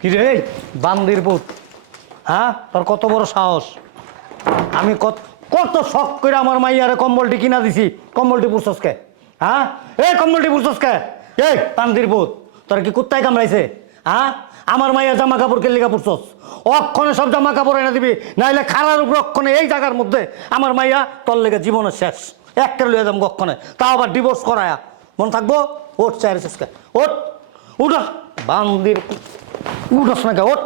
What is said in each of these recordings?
কি রে? বান্দির পুত। হ্যাঁ? তোর কত বড় সাহস? আমি কত কত শখ করে আমার মাইয়ারে কম্বলটি কিনা দিছি। কম্বলটি পুরসসকে হ্যাঁ? এই কম্বলটি পুরসসকে এই বান্দির পুত, তোর কি কুত্তায় কামড়াইছে? হ্যাঁ? আমার মাইয়া জামা কাপড় কে লিগা পুরসস অক্ষণে সব জামা কাপড় এনে দিবি, নাইলে খারার উপর অক্ষণে এই জায়গার মধ্যে আমার মাইয়া তোর লেগে জীবনের শেষ। একটা লইয়া যাব অক্ষণে। তাও আবার ডিভোর্স করায়া। মন থাকব? ওট চাইরে শেষকে। ওট উঠা। বান্দির। উঠোস না ওট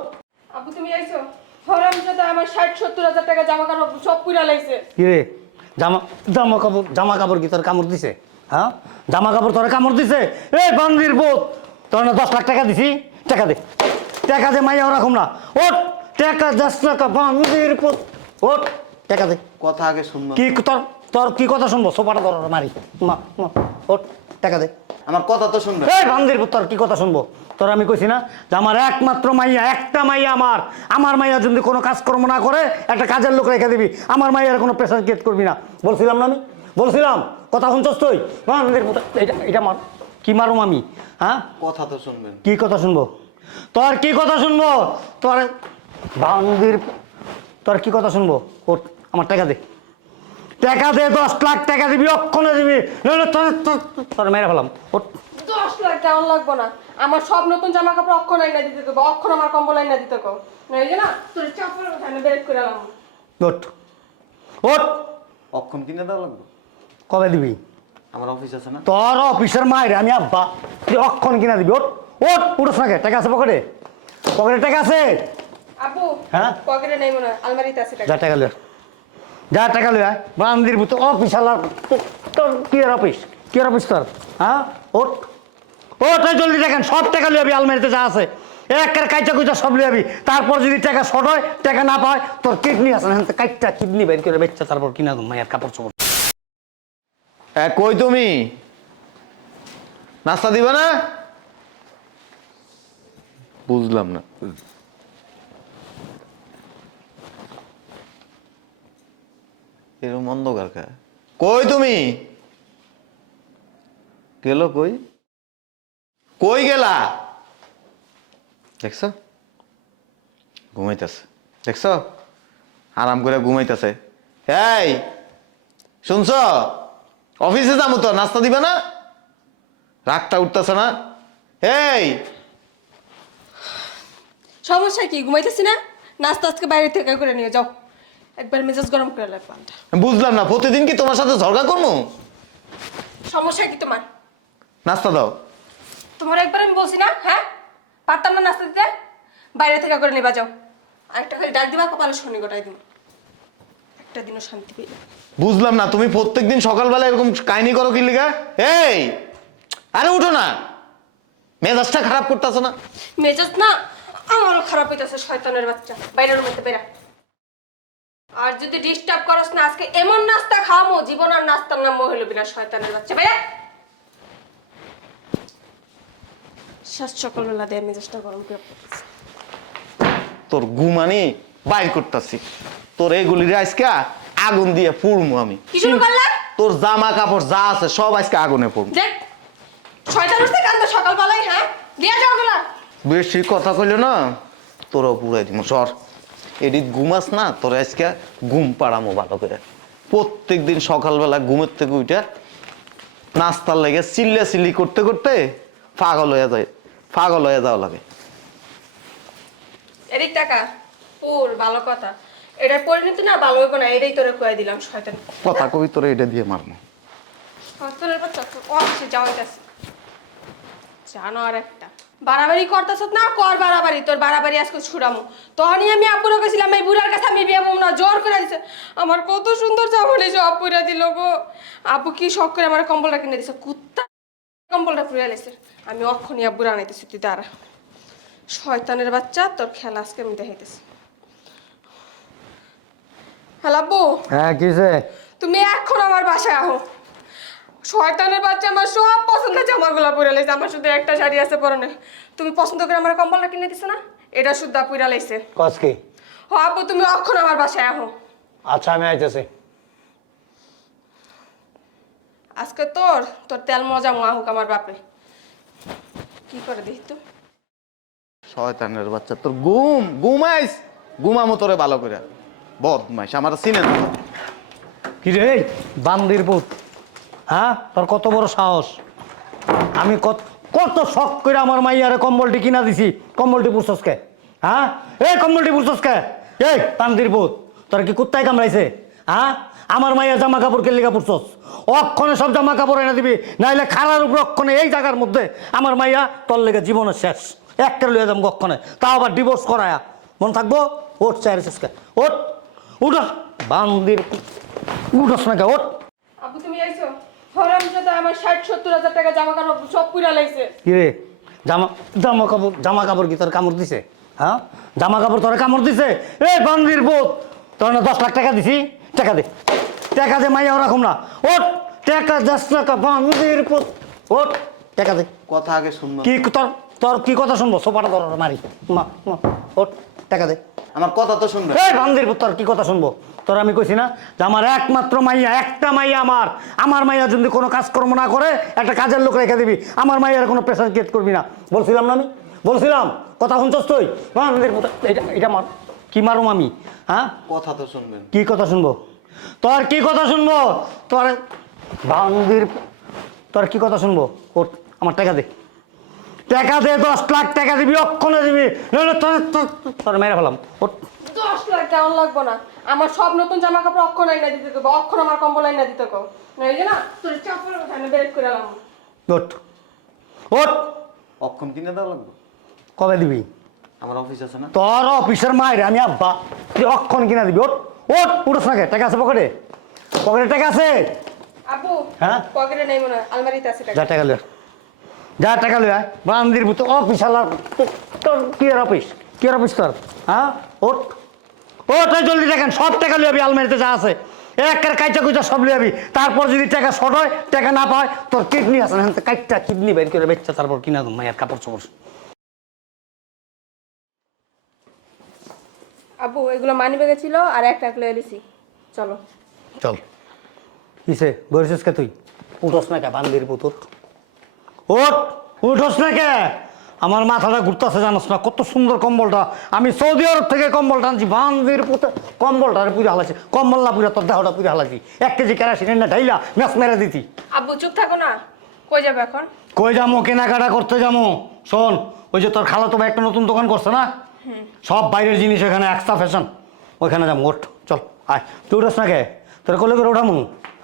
আপু তুমি আইছো? হরাম দাদা আমার ষাট সত্তর হাজার টাকা জামা কাপড় সব পুরা লাইছে। কি রে? জামা জামা কাপড় জামা কাপড় কি তোর কামড় দিছে? হ্যাঁ? জামা কাপড় তোর কামড় দিছে? এই বান্দির বোধ তোর না দশ লাখ টাকা দিছি? টাকা দে। টাকা দে মাইয়া ওরকম না ওট টাকা দশ টাকা বান্দির পোত! ওট টাকা দে। কথা আগে শুনব কি তোর তোর কি কথা শুনব? সোপাটা ধর মারি। মা মা, ওট টাকা দে। আমার কথা তো শুনবে। এই বান্দির তোর কি কথা শুনব? তোর আমি কইছি না যে আমার একমাত্র মাইয়া একটা মাইয়া আমার। আমার মাইয়া যদি কোনো কাজকর্ম না করে একটা কাজের লোক রেখে দিবি। আমার মাইয়ার কোনো প্রেশার ক্রিয়েট করবি না। বলছিলাম না আমি? বলছিলাম। কথা শুনছস তুই? বান্দির এটা এটা মার কি মারুম আমি? হ্যাঁ? কথা তো শুনবেন। কি কথা শুনব? তোর কি কথা শুনব? তোর বান্দির তোর কি কথা শুনব? ওট আমার টাকা দে। টাকা দে দশ লাখ টাকা দিবি অক্ষণে দিবি। নইলে তোর তোর- তোর মেরে ফেলাম। ওট দশ লাখ টাকা লাগবো না। আমার সব নতুন জামা কাপড় অক্ষণ আইনা দিতে দেবো অক্ষণ আমার কম্বল আইনা দিতে কো নইলে না তোর চাপড় ওখানে বের করে এলাম ওট ওট অক্ষণ কিনে দেওয়া লাগবে? কবে দিবি? আমার অফিস আছে না? তোর অফিসের মায়ের আমি আব্বা। তুই অক্ষণ কিনা দিবি ওট ওট উঠোস না কে? টাকা আছে পকেটে? পকেটে টাকা আছে? আপু হ্যাঁ? পকেটে নেই মনে হয় আলমারিতে আছে টাকা। যা টাকা লয় যা টাকা লয় বান্দির ভূত অফিস আলার তোর কি এর অফিস? কি এর অফিস তোর? হ্যাঁ? ওট ওট জলদি দেখেন সব টাকা লিয়াবি আলমারিতে যা আছে। একের কাইচা কুইচা সব লিয়াবি তারপর যদি টাকা শর্ট হয় টাকা না পায় তোর কিডনি আছে। না কাইটা কিডনি বের করে বেচছে তারপর কিনা দেবো মায়ের কাপড় চোপড়। এ কই তুমি? নাস্তা দিবে না? বুঝলাম না। এরকম অন্ধকার কা। কই তুমি? গেল কই? কই গেলা? দেখছ? ঘুমাইতেছে। দেখছ? আরাম করে ঘুমাইতেছে। এই, শুনছ? অফিসে যাব তো, নাস্তা দিবে না? রাগটা উঠতেছে না? এই! সমস্যা কি? ঘুমাইতেছি না? নাস্তা আজকে বাইরে থেকে করে নিয়ে যাও। একবার মেজাজ গরম করে লাগ পান্তা বুঝলাম না প্রতিদিন কি তোমার সাথে ঝগড়া করব? সমস্যা কি তোমার? নাস্তা দাও। তোমার একবার আমি বলছি না হ্যাঁ? পারতাম না নাস্তা দিতে? বাইরে থেকে করে নিবা যাও। আরেকটা খালি ডাক দিবা কপালে শনি গোটাই দিব। একটা দিনও শান্তি পেয়ে বুঝলাম না তুমি প্রত্যেকদিন সকালবেলা এরকম কাহিনী করো কি লিগা এই আরে উঠো না। মেজাজটা খারাপ করতেছো না। মেজাজ না আমারও খারাপ হইতেছে শয়তানের বাচ্চা। বাইরের রুমেতে বেরা আর যদি ডিস্টার্ব করস না আজকে এমন নাস্তা খাওয়ামো জীবন আর নাস্তার নাম হইল বিনা শয়তানের বাচ্চা। বেরা সাত সকালবেলা দিয়ে মেজাজটা গরম করে। তোর গুমানি বাইর করতেছি। তোর এগুলির আজকে আগুন দিয়ে পুড়মু আমি। কি শুরু করলা তোর জামা কাপড় যা আছে সব আজকে আগুনে পড়মু। দেখ শয়তান উঠতে কান্দো সকালবেলায় হ্যাঁ? দিয়ে যাও গেলা বেশি কথা কইলে না তোরও পুরাই দিব সর। এডিট ঘুমাস না তোর আজকে ঘুম পাড়ামো ভালো করে। প্রত্যেক দিন সকালবেলা ঘুমের থেকে উঠে নাস্তার লেগে চিল্লা চিল্লি করতে করতে পাগল হয়ে যায় পাগল হয়ে যাওয়া লাগে। এদিক টাকা? পুর ভালো কথা। এটার পরিণতি না ভালো হইব না এটাই তোরে কয়ে দিলাম শয়তান। কথা কবি তোরে এটা দিয়ে মারমো। শয়তানের বাচ্চা তোর অফিসে যাওয়াইতাছে জানো আর। একটা বাড়াবাড়ি করতেছ না কর বাড়াবাড়ি তোর বাড়াবাড়ি আজকে ছুড়ামু। তখনই আমি আপুরে গেছিলাম এই বুড়ার কাছে আমি বিয়ে না জোর করে দিছে। আমার কত সুন্দর জামনি সব পুরা দিল গো। আপু কি শখ করে আমার কম্বলটা কিনে দিছে? কুত্তা কম্বলটা পুরে লেছে আমি অক্ষণই আব্বুরা আনাইতেছি তুই দাঁড়া। শয়তানের বাচ্চা তোর খেলা আজকে আমি দেখাইতেছি। হ্যালো আব্বু হ্যাঁ কিসে তুমি এখন আমার বাসায় আহো। শয়তানের বাচ্চা আমার সব পছন্দের জামাগুলো পরে লাইছে আমার শুধু একটা শাড়ি আছে পরনে। তুমি পছন্দ করে আমার কম্বলটা কিনে দিছো না? এটা শুদ্ধ পুরা লাইছে। কস কি? হ আপু তুমি অক্ষণ আমার বাসায় আহো। আচ্ছা আমি আইতেছি। আজকে তোর তোর তেল মজা মা হোক আমার বাপে। কি করে দেখি তো? শয়তানের বাচ্চা তোর ঘুম ঘুমাইস। ঘুমামো তোরে ভালো করে। বদমাইশ আমার চিনে না। কি রে বান্দির পুত হ্যাঁ তোর কত বড় সাহস। আমি কত কত শখ করে আমার মাইয়ারে কম্বলটি কিনা দিছি। কম্বলটি পুষছকে হ্যাঁ? এ কম্বলটি পুষছকে এই বান্দির পুত, তোর কি কুত্তায় কামড়াইছে? হ্যাঁ? আমার মাইয়া জামা কাপড় কেলে কেলিকা পুষছস অক্ষণে সব জামা কাপড় এনে দিবি, নাইলে খারার উপর অক্ষণে এই জায়গার মধ্যে আমার মাইয়া তোর লেগে জীবনের শেষ। এক একটা লইয়া যাব অক্ষণে। তাও আবার ডিভোর্স করায়া। মনে থাকব? ওট চাই শেষকে ওট উঠ। বান্দির উঠস না কে? ওঠ। তুমি আমার হাজার টাকা জামা কাপড় সব পুরা লাইছে। কিরে? জামা জামা কাপড় জামা কাপড় কি তোর কামড় দিছে? হ্যাঁ? জামা কাপড় তোর কামড় দিছে? এ বান্দির বোধ তোর না দশ লাখ টাকা দিছি? টাকা দে। টাকা দে মাইয়া ওরকম না ওট টাকা দশ টাকা বান্দির পোত! ওট টাকা দে। কথা আগে শুনব। কি তোর তোর কি কথা শুনব? সোপাটা ধর মারি। মা মা, ওট টাকা দে। আমার কথা তো শুনবে। এই বান্দির পুত, তোর কি কথা শুনব? তোর আমি কইছি না যে আমার একমাত্র মাইয়া একটা মাইয়া আমার। আমার মাইয়া যদি কোনো কাজকর্ম না করে একটা কাজের লোক রেখে দিবি। আমার মাইয়ার কোনো প্রেশার ক্রিয়েট করবি না। বলছিলাম না আমি? বলছিলাম কথা শুনছস তুই? বান্দির পুত, এটা এটা মার কি মারুম আমি? হ্যাঁ? কথা তো শুনবেন কি কথা শুনব? তোর কি কথা শুনব? তোর বান্দির তোর কি কথা শুনব? ওর আমার টাকা দে। টাকা দে দশ লাখ টাকা দিবি অক্ষণে দিবি। নইলে তোর তোর- তোর মেরে ফেলাম। ওঠ। দশ লাখ কেমন লাগবো না। আমার সব নতুন জামা কাপড় অক্ষণ আইনা দিতে কো অক্ষণ আমার কম্বল আইনা দিতে কো এই যে না তোর চাপড় ওখানে বের করে এলাম ওঠ। ওঠ। অক্ষণ কিনে দেওয়া লাগবে? কবে দিবি? আমার অফিস আছে না? তোর অফিসের মায়ের আমি আব্বা। তুই অক্ষণ কিনা দিবি ওঠ। ওঠ উঠোস না কে? টাকা আছে পকেটে? পকেটে টাকা আছে? আব্বু হ্যাঁ? পকেটে নেই মনে হয় আলমারিতে আছে টাকা। যা টাকা লইয়া যা টাকা লইয়া বান্দির ভূত অফিস আলার তোর কি এর অফিস? কি এর অফিস তোর? হ্যাঁ? ওঠ। এই জলদি দেখেন সব টাকা লইয়াবি আলমারিতে যা আছে। একের কাইচা কুচা সব লইয়াবি তারপর যদি টাকা শর্ট হয় টাকা না পায় তোর কিডনি আছে না? কাইটটা কিডনি বের করে বেচছে তারপর কিনা দেবো মায়ের কাপড় চোপড়। আব্বু এগুলো মানি ব্যাগে ছিল আর একটা এক লয়ে লিছি চলো। চল। কিসে বলছিস কে তুই? উঠোস না কে বান্দির পুতুর ওঠ উঠোস না কে আমার মাথাটা ঘুরতেছে জানোস না? কত সুন্দর কম্বলটা। আমি সৌদি আরব থেকে কম্বলটা আনছি বান্দির পুতে। কম্বলটা পুজো হালাইছি। কম্বল না তোর দেহটা পুজো হালাইছি। এক কেজি কেরাসিন না ঢাইলা ম্যাচ মেরে দিতি। আব্বু চুপ থাকো না। কই যাবে এখন? কই যামো? কেনাকাটা করতে যামো। শোন ওই যে তোর খালা তো ভাই একটা নতুন দোকান করছে না? সব বাইরের জিনিস ওখানে এক্সট্রা ফ্যাশন ওইখানে যাব ওঠ চল আয়। তুই উঠোস না কে? তোর কলে করে ওঠামু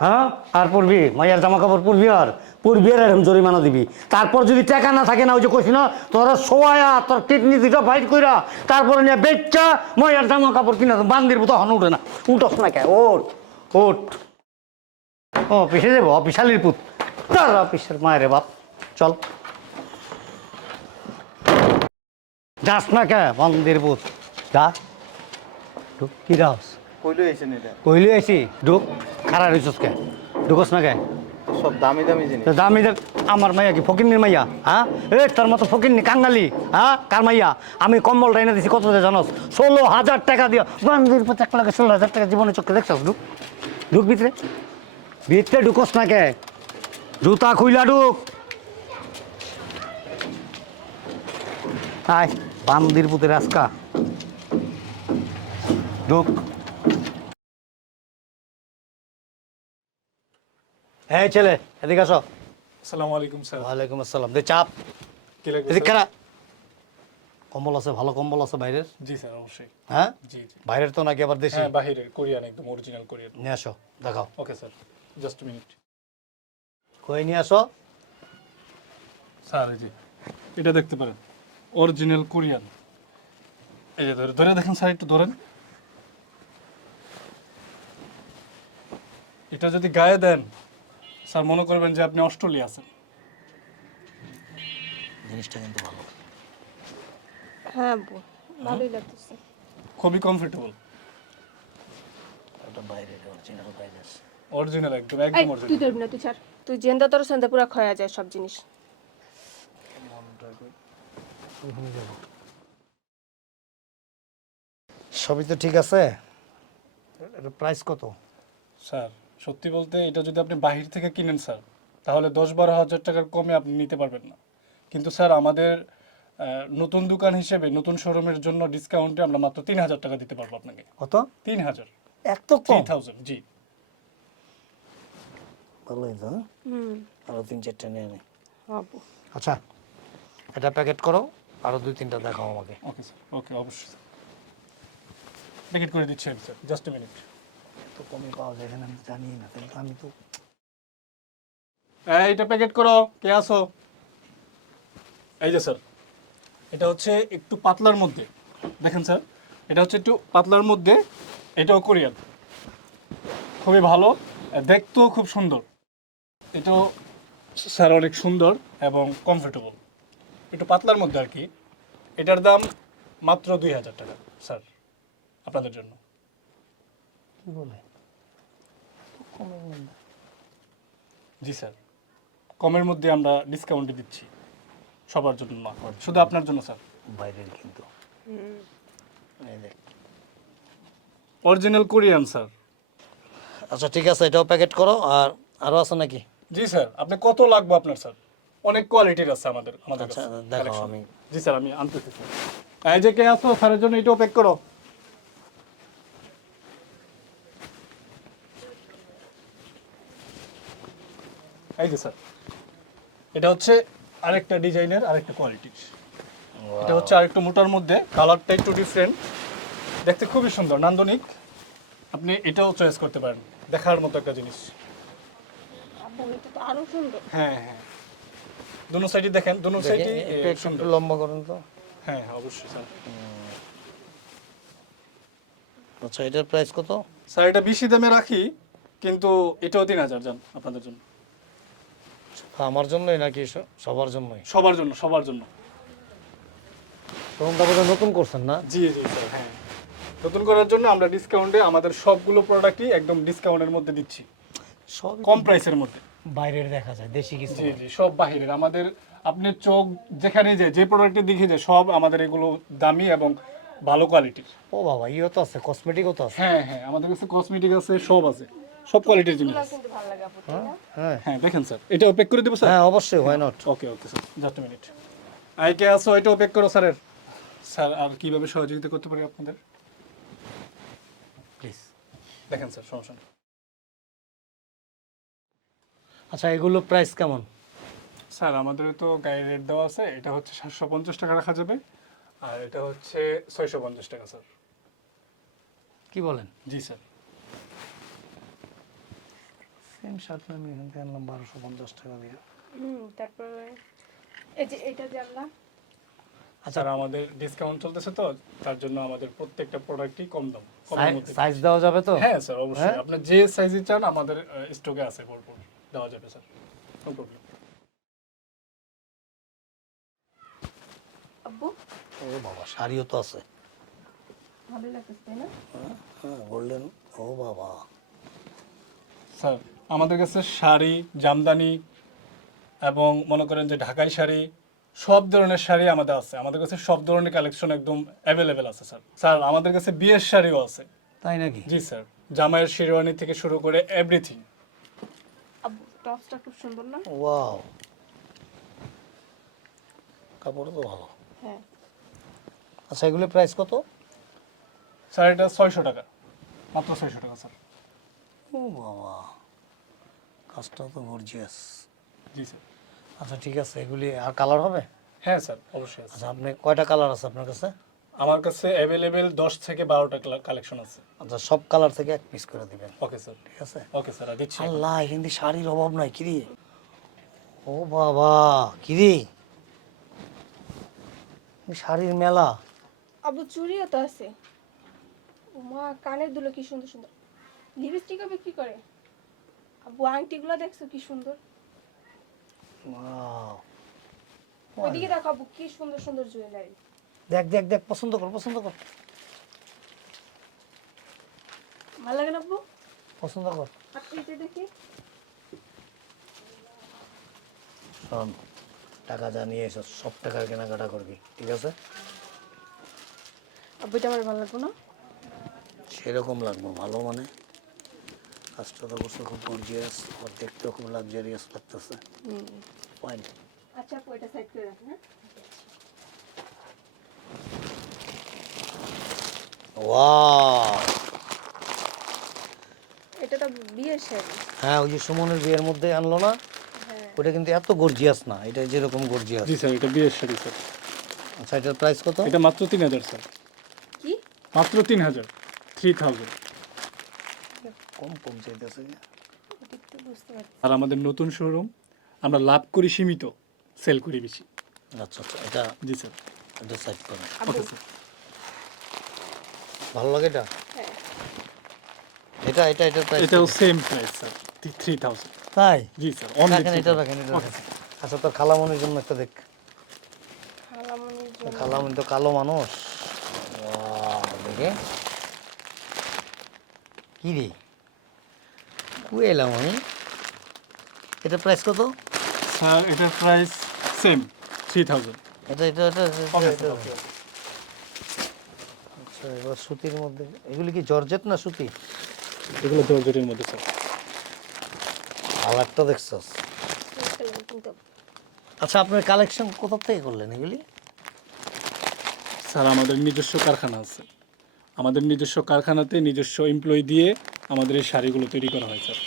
হ্যাঁ? আর পড়বি মাইয়ার জামা কাপড় পরবি আর? পরবি আর এরকম জরিমানা দিবি। তারপর যদি টাকা না থাকে না, ওই যে কইছি না, তোর সোয়া তোর কিডনি দুটো ফাইট কইরা, তারপরে নিয়ে বেচা মাইয়ার জামা কাপড় কিনা, বান্দির তখন উঠে না। উঠোস না কে? ওঠ ওঠ। ও অফিসে যাব অফিসালির পুত। তার অফিসের মায়ের বাপ। চল। যাস না কে মন্দির পুত? যা। কি রাস কইলে এসেন এটা? কইলে আইসি ঢুক খারা রইছস কে? ঢুকস না কে? সব দামি দামি জিনিস। তো দামি আমার মাইয়া কি ফকিন্নির মাইয়া? হ্যাঁ এ তোর মতো ফকিন্নি কাঙ্গালি হ্যাঁ কার মাইয়া? আমি কম্বল এনে দিছি কত দিয়ে জানোস? ষোলো হাজার টাকা দিয়া বান্দির পর এক লাখে ষোলো হাজার টাকা জীবনে চোখে দেখছস ঢুক ঢুক ভিতরে? ভিতরে ঢুকস না কে? জুতা খুইলা ঢুক। আয় বান্দির পুতের আজকা ঢুক হ্যাঁ ছেলে এদিকে আসো। আসসালামু আলাইকুম স্যার। ওয়ালাইকুম আসসালাম। দে চাপ। কি লাগবে এদিক স্যার? কম্বল আছে ভালো কম্বল আছে বাইরের? জি স্যার অবশ্যই। হ্যাঁ? জি জি। বাইরের তো নাকি আবার দেশি? হ্যাঁ বাহিরের কোরিয়ান একদম অরিজিনাল কোরিয়ান। নিয়ে আসো দেখাও। ওকে স্যার জাস্ট মিনিট কই নিয়ে আসো? স্যার যে এটা দেখতে পারেন অরিজিনাল কোরিয়ান। এই যে ধরে ধরে দেখেন স্যার একটু ধরেন। এটা যদি গায়ে দেন স্যার মনে করবেন যে আপনি অস্ট্রেলিয়া আছেন। জিনিসটা কিন্তু ভালো। হ্যাঁ আব্বু ভালোই লাগতেছে। খুবই কমফোর্টেবল ওটা বাইরে অরিজিনাল বাইরে আছে। অরিজিনাল একদম একদম তুই অরিজিনাল ধরবি না তুই ছাড়। তুই জেন্দা তোর সন্ধ্যা পুরো খয়া যায় সব জিনিস। সবই তো ঠিক আছে? এটা প্রাইস কত? স্যার। সত্যি বলতে এটা যদি আপনি বাহির থেকে কিনেন স্যার তাহলে দশ বারো হাজার টাকার কমে আপনি নিতে পারবেন না। কিন্তু স্যার আমাদের নতুন দোকান হিসেবে নতুন শোরুমের জন্য ডিসকাউন্টে আমরা মাত্র তিন হাজার টাকা দিতে পারব আপনাকে। কত? তিন হাজার। এক তো থ্রি কম থাউজেন্ড জি। হ্যাঁ? আরও তিন চারটে নিয়ে নে আচ্ছা এটা প্যাকেট করো আরও দুই তিনটা দেখাও আমাকে। ওকে স্যার ওকে অবশ্যই স্যার টিকিট করে দিচ্ছি আমি স্যার জাস্ট এ মিনিট তো কমে পাওয়া যায় আমি জানি না কিন্তু আমি তো এইটা প্যাকেট করো। কে আসো এই যে স্যার এটা হচ্ছে একটু পাতলার মধ্যে। দেখেন স্যার এটা হচ্ছে একটু পাতলার মধ্যে। এটাও কোরিয়ান। খুবই ভালো। দেখতেও খুব সুন্দর। এটাও স্যার অনেক সুন্দর এবং কমফোর্টেবল একটু পাতলার মধ্যে আর কি। এটার দাম মাত্র দুই হাজার টাকা স্যার আপনাদের জন্য। কি বলে? জি স্যার কমের মধ্যে আমরা ডিসকাউন্টে দিচ্ছি। সবার জন্য না শুধু আপনার জন্য স্যার। বাইরের কিন্তু। দেখ। Original Korean sir. আচ্ছা ঠিক আছে এটাও প্যাকেট করো। আর আরও আছে নাকি? জি স্যার আপনি কত লাগবে আপনার স্যার? অনেক কোয়ালিটির আছে আমাদের আমাদের আচ্ছা কাছে। collection। আমি জি স্যার আমি আনতেছি স্যার। এই যে কে আসো স্যারের জন্য এটাও প্যাক করো। এই যে স্যার এটা হচ্ছে আরেকটা ডিজাইনের আরেকটা কোয়ালিটির এটা হচ্ছে আরেকটু মোটার মধ্যে কালারটা একটু ডিফারেন্ট দেখতে খুবই সুন্দর নান্দনিক। আপনি এটাও চয়েস করতে পারেন দেখার মতো একটা জিনিস। আপু এটা তো আরও সুন্দর। হ্যাঁ হ্যাঁ। দুনো সাইডে দেখেন দুনো সাইডে সুন্দর। লম্বা করুন তো। হ্যাঁ হ্যাঁ অবশ্যই স্যার। আচ্ছা এটার প্রাইস কত? স্যার এটা বেশি দামে রাখি কিন্তু এটাও তিন হাজার যান আপনাদের জন্য। আমার জন্যই নাকি সবার জন্যই? সবার জন্য সবার জন্য। শোরুমটা বোধহয় নতুন করছেন না? জি জি স্যার হ্যাঁ। নতুন করার জন্য আমরা ডিসকাউন্টে আমাদের সবগুলো প্রোডাক্টই একদম ডিসকাউন্টের মধ্যে দিচ্ছি। সব কম প্রাইসের মধ্যে। বাইরের দেখা যায় দেশি কিছু জি জি সব বাইরের। আমাদের আপনি চোখ যেখানে যায় যে প্রোডাক্টের দিকে যায় সব আমাদের এগুলো দামি এবং ভালো কোয়ালিটির ও বাবা ইও তো আছে কসমেটিকও তো আছে। হ্যাঁ হ্যাঁ আমাদের কাছে কসমেটিক আছে সব আছে। সব কোয়ালিটির জিনিস। না? হ্যাঁ হ্যাঁ। দেখেন স্যার। এটা প্যাক করে দেবো স্যার? হ্যাঁ অবশ্যই why not okay okay sir just minute আইকে আসো এটাও প্যাক করো স্যারের। স্যার আর কীভাবে সহযোগিতা করতে পারি আপনাদের? প্লিজ দেখেন স্যার সমস্যা আচ্ছা এগুলো প্রাইস কেমন? স্যার আমাদের তো গাড়ি রেট দেওয়া আছে। এটা হচ্ছে সাতশো পঞ্চাশ টাকা রাখা যাবে। আর এটা হচ্ছে ছয়শো পঞ্চাশ টাকা স্যার। কি বলেন? জি স্যার। সেম শার্ট আমি এখান থেকে আনলাম বারোশো পঞ্চাশ টাকা দিয়ে। হুম তারপরে এই যে এটা জানলাম স্যার আমাদের ডিসকাউন্ট চলতেছে তো তার জন্য আমাদের প্রত্যেকটা প্রোডাক্টই কম দাম কমের সাইজ দেওয়া যাবে তো? হ্যাঁ স্যার অবশ্যই। হ্যাঁ? আপনি যে সাইজে চান আমাদের স্টকে আছে ভরপুর। দেওয়া যাবে স্যার নো প্রবলেম আব্বু? ও বাবা শাড়িও তো আছে। ভালোই লাগতেছে না? হ্যাঁ বললেন ও বাবা। স্যার আমাদের কাছে শাড়ি জামদানি এবং মনে করেন যে ঢাকাই শাড়ি সব ধরনের শাড়ি আমাদের আছে। আমাদের কাছে সব ধরনের কালেকশন একদম অ্যাভেলেবেল আছে স্যার স্যার আমাদের কাছে বিয়ের শাড়িও আছে। তাই নাকি? জি স্যার জামাইয়ের শেরওয়ানি থেকে শুরু করে এভরিথিং আব্বু টপসটা খুব সুন্দর না? ওয়াও কাপড় তো ভালো। হ্যাঁ। আচ্ছা এগুলো প্রাইস কত? স্যার এটা ছয়শো টাকা। মাত্র ছয়শো টাকা স্যার ও বাবা। কাজটা তো গর্জিয়াস জি স্যার। আচ্ছা ঠিক আছে এগুলি আর কালার হবে? হ্যাঁ স্যার অবশ্যই আছে। আচ্ছা আপনি কয়টা কালার আছে আপনার কাছে? আমার কাছে অ্যাভেলেবেল দশ থেকে বারোটা কালেকশন আছে। আচ্ছা সব কালার থেকে এক পিস করে দিবেন। ওকে স্যার ঠিক আছে? ওকে স্যার দিচ্ছি। আল্লাহ হিন্দি শাড়ির অভাব নাই কিরে? ও বাবা কিরে? শাড়ির মেলা। আব্বু চুড়িও তো আছে। মা কানের দুলো কি সুন্দর সুন্দর। লিপস্টিকও বিক্রি করে। আব্বু আংটিগুলো দেখছ কি সুন্দর. ওইদিকে দেখো আব্বু কি সুন্দর সুন্দর জুয়েলারি দেখ দেখ দেখ পছন্দ কর পছন্দ কর। ভালো লাগে না আব্বু পছন্দ কর। এটা দেখি। শোন টাকা যা নিয়ে এসো সব টাকার কেনাকাটা করবি ঠিক আছে? আব্বু এটা আমার ভালো লাগবে না? সেরকম লাগবে ভালো মানে? কাজটা খুব গর্জিয়াস আর দেখতেও খুব লাক্সারিয়াস লাগতেছে। পয়েন্ট আচ্ছা সাইড করে ওয়াও হ্যাঁ? এটা তো বিয়ের শাড়ি হ্যাঁ ওই যে সুমনের বিয়ের মধ্যে আনলো না? হ্যাঁ। ওটা কিন্তু এত গর্জিয়াস না এটা যেরকম গর্জিয়াস জি স্যার এটা বিয়ের শাড়ি স্যার। আচ্ছা এটার প্রাইস কত? এটা মাত্র তিন হাজার স্যার। কি? মাত্র তিন হাজার থ্রি থাউজেন্ড কম কম চাইতেছে এটা একটু বুঝতে পারছি আর আমাদের নতুন শোরুম আমরা লাভ করি সীমিত সেল করি বেশি। আচ্ছা আচ্ছা এটা জি স্যার এটা সাইড করে ওকে স্যার ভালো লাগে এটা? হ্যাঁ। এটা এটা এটার প্রাইস এটাও same price sir three thousand তাই? জি স্যার অনলি রাখেন এটা রাখেন এটা রাখেন। আচ্ছা তোর খালামনির জন্য একটা দেখ। খালামণির জন্য। খালামনি তো কালো মানুষ। দেখে। কি রে? কুয়ে এলাম আমি। এটা প্রাইস কত? স্যার এটার প্রাইস সেম থ্রি থাউজেন্ড এটা এটা এটা এটা- এটা- আচ্ছা এবার সুতির মধ্যে এগুলি কি জর্জেট না সুতি? এগুলো জর্জেটের মধ্যে স্যার কালারটা দেখছস আচ্ছা আপনার কালেকশন কোথা থেকে করলেন এগুলি? স্যার আমাদের নিজস্ব কারখানা আছে। আমাদের নিজস্ব কারখানাতে নিজস্ব এমপ্লয়ি দিয়ে আমাদের এই শাড়িগুলো তৈরি করা হয় স্যার।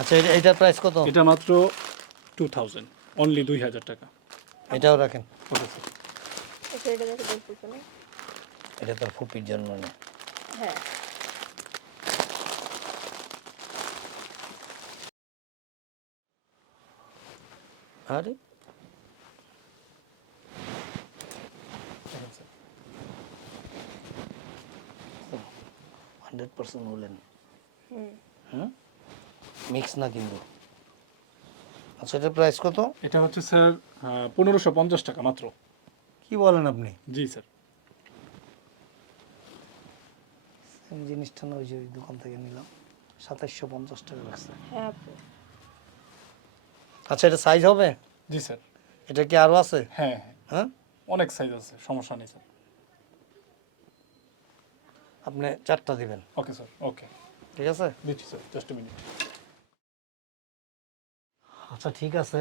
আচ্ছা এটা এটার প্রাইস কত? এটা মাত্র টু থাউজেন্ড অনলি দুই হাজার টাকা। এটাও রাখেন। Okay sir. এটা এটা না ফুপির জন্য না হ্যাঁ। আরে হান্ড্রেড পার্সেন্ট বলেন হুম হুম মিক্স না কিন্তু। আচ্ছা এটার প্রাইস কত? এটা হচ্ছে স্যার পনেরোশো পঞ্চাশ টাকা মাত্র। কি বলেন আপনি? জি স্যার আমি জিনিসটা না ওই যে ওই দোকান থেকে নিলাম। সাতাইশশো পঞ্চাশ টাকা লাগছে। হ্যাঁ আপু। আচ্ছা এটা সাইজ হবে? জি স্যার এটা কি আরও আছে? হ্যাঁ হ্যাঁ। হ্যাঁ? অনেক সাইজ আছে সমস্যা নেই স্যার আপনি চারটা দিবেন। ওকে স্যার ওকে ঠিক আছে? দিচ্ছি স্যার জাস্ট মিনিট আচ্ছা ঠিক আছে।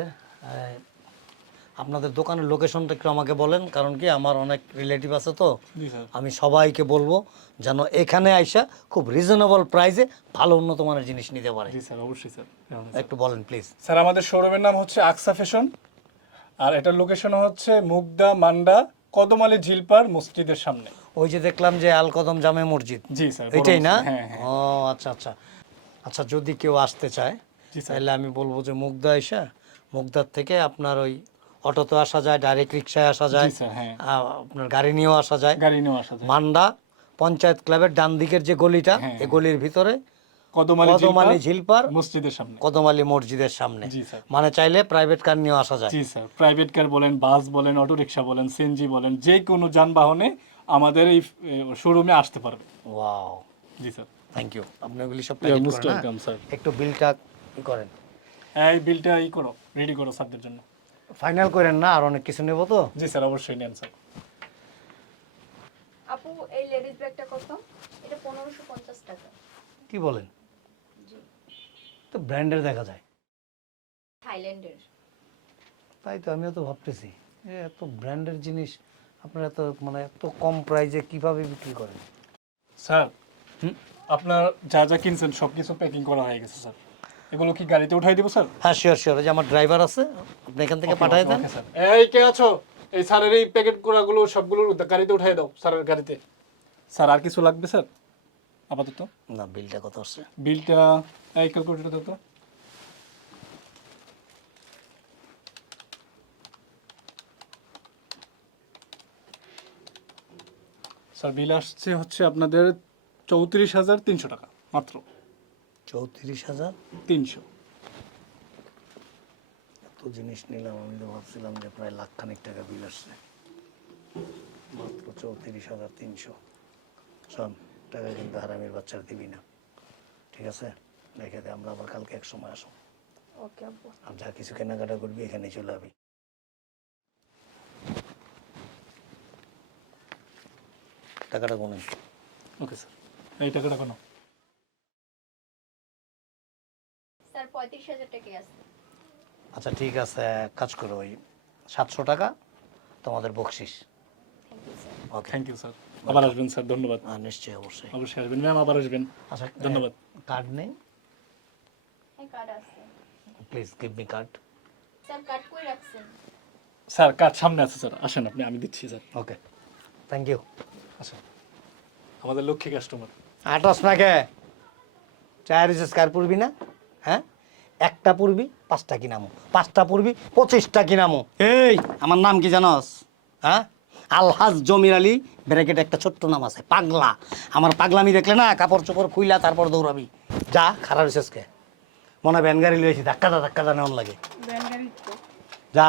আপনাদের দোকানের লোকেশনটা একটু আমাকে বলেন কারণ কি আমার অনেক রিলেটিভ আছে তো। আমি সবাইকে বলব যেন এখানে আইসা খুব রিজনেবল প্রাইসে ভালো উন্নত মানের জিনিস নিতে পারে। স্যার অবশ্যই স্যার একটু বলেন প্লিজ স্যার আমাদের শোরুমের নাম হচ্ছে আকসা ফ্যাশন আর এটার লোকেশন হচ্ছে মুগদা মান্ডা কদমালি ঝিলপার মসজিদের সামনে। ওই যে দেখলাম যে আল কদম জামে মসজিদ। জি স্যার এটাই না? হ্যাঁ হ্যাঁ। ও আচ্ছা আচ্ছা। আচ্ছা যদি কেউ আসতে চায় তাহলে আমি বলব যে মুগদা এসা মুগদার থেকে আপনার ওই অটোতে আসা যায় ডাইরেক্ট রিক্সায় আসা যায় হ্যাঁ। আপনার গাড়ি নিয়েও আসা যায়। গাড়ি নিয়েও আসা যায়। মান্ডা পঞ্চায়েত ক্লাবের ডান দিকের যে গলিটা এই গলির ভিতরে কদমালি ঝিলপার মসজিদের সামনে। কদমালি মসজিদের সামনে। জি স্যার। মানে চাইলে প্রাইভেট কার নিয়েও আসা যায়। জি স্যার। প্রাইভেট কার বলেন বাস বলেন অটো রিক্সা বলেন সিএনজি বলেন যে কোনো যানবাহনে আমাদের এই শোরুমে আসতে পারবে। ওয়াও জি স্যার। থ্যাংক ইউ আপনি ওগুলি সব হ্যাঁ? একটু বিলটা করেন। এই বিলটা ই করো রেডি করো স্যারদের জন্য। ফাইনাল করেন না আর অনেক কিছু নেব তো? জি স্যার অবশ্যই নেন স্যার। আপু এই লেডিস ব্যাগটা কত? এটা পনেরোশো পঞ্চাশ টাকা। কি বলেন? তো ব্র্যান্ডের দেখা যায়। থাইল্যান্ডের। তাই তো আমিও তো ভাবতেছি এত ব্র্যান্ডের জিনিস আপনারা এত মানে এত কম প্রাইজে কীভাবে বিক্রি করেন? স্যার হুম? আপনার যা যা কিনছেন সব কিছু প্যাকিং করা হয়ে গেছে স্যার। এগুলো কি গাড়িতে উঠাই দেবো স্যার? হ্যাঁ শিওর শিওর যে আমার ড্রাইভার আছে আপনি এখান থেকে পাঠিয়ে দেন। স্যার এই কে আছো? এই স্যারের এই প্যাকেট করাগুলো সবগুলো গাড়িতে উঠাই দাও স্যারের গাড়িতে। স্যার আর কিছু লাগবে স্যার? আপাতত? না বিলটা কত আসছে? বিলটা এই ক্যালকুলেটর দাও তো। স্যার বিল আসছে হচ্ছে আপনাদের চৌত্রিশ হাজার তিনশো টাকা মাত্র। চৌত্রিশ হাজার? তিনশো। এত জিনিস নিলাম আমি তো ভাবছিলাম যে প্রায় লাখ খানিক টাকা বিল আসছে। মাত্র চৌত্রিশ হাজার তিনশো। টাকা কিন্তু হারামির বাচ্চার দিবি না। ঠিক আছে? দেখে দে আমরা আবার কালকে এক সময় আসো ওকে আর যা কিছু কেনাকাটা করবি এখানে চলে যাবি। টাকাটা গুনেন ওকে স্যার। এই টাকাটা কেন? স্যার পঁয়ত্রিশ হাজার টাকা আছে। আচ্ছা ঠিক আছে এক কাজ করো ওই সাতশো টাকা তোমাদের বকশিস। থ্যাংক ইউ স্যার আবার আসবেন স্যার ধন্যবাদ। হ্যাঁ নিশ্চয়ই অবশ্যই। অবশ্যই আসবেন। ম্যাম আবার আসবেন। আচ্ছা ধন্যবাদ। কার্ড নেই? কার্ড আছে। Please give me card sir card কই রাখছেন? স্যার কাজ সামনে আছে স্যার। আসেন আপনি আমি দিচ্ছি স্যার। ওকে থ্যাংক ইউ আসেন আমাদের লক্ষ্মী কাস্টমার আটস না কে চার রিচার্জ কার পড়বি না? হ্যাঁ? একটা পড়বি পাঁচটা কিনামো। পাঁচটা পড়বি পঁচিশটা কিনামো। এই আমার নাম কি জানস? হ্যাঁ? আলহাজ জমির আলী ব্র্যাকেট একটা ছোট্ট নাম আছে পাগলা। আমার পাগলামি দেখলে না কাপড় চোপড় খুইলা তারপর দৌড়াবি। যা খারাপ শেষকে মনে হয় ভ্যান গাড়ি লইছি ধাক্কা দা ধাক্কা দা নেওয়ার লাগে। ব্যান যা।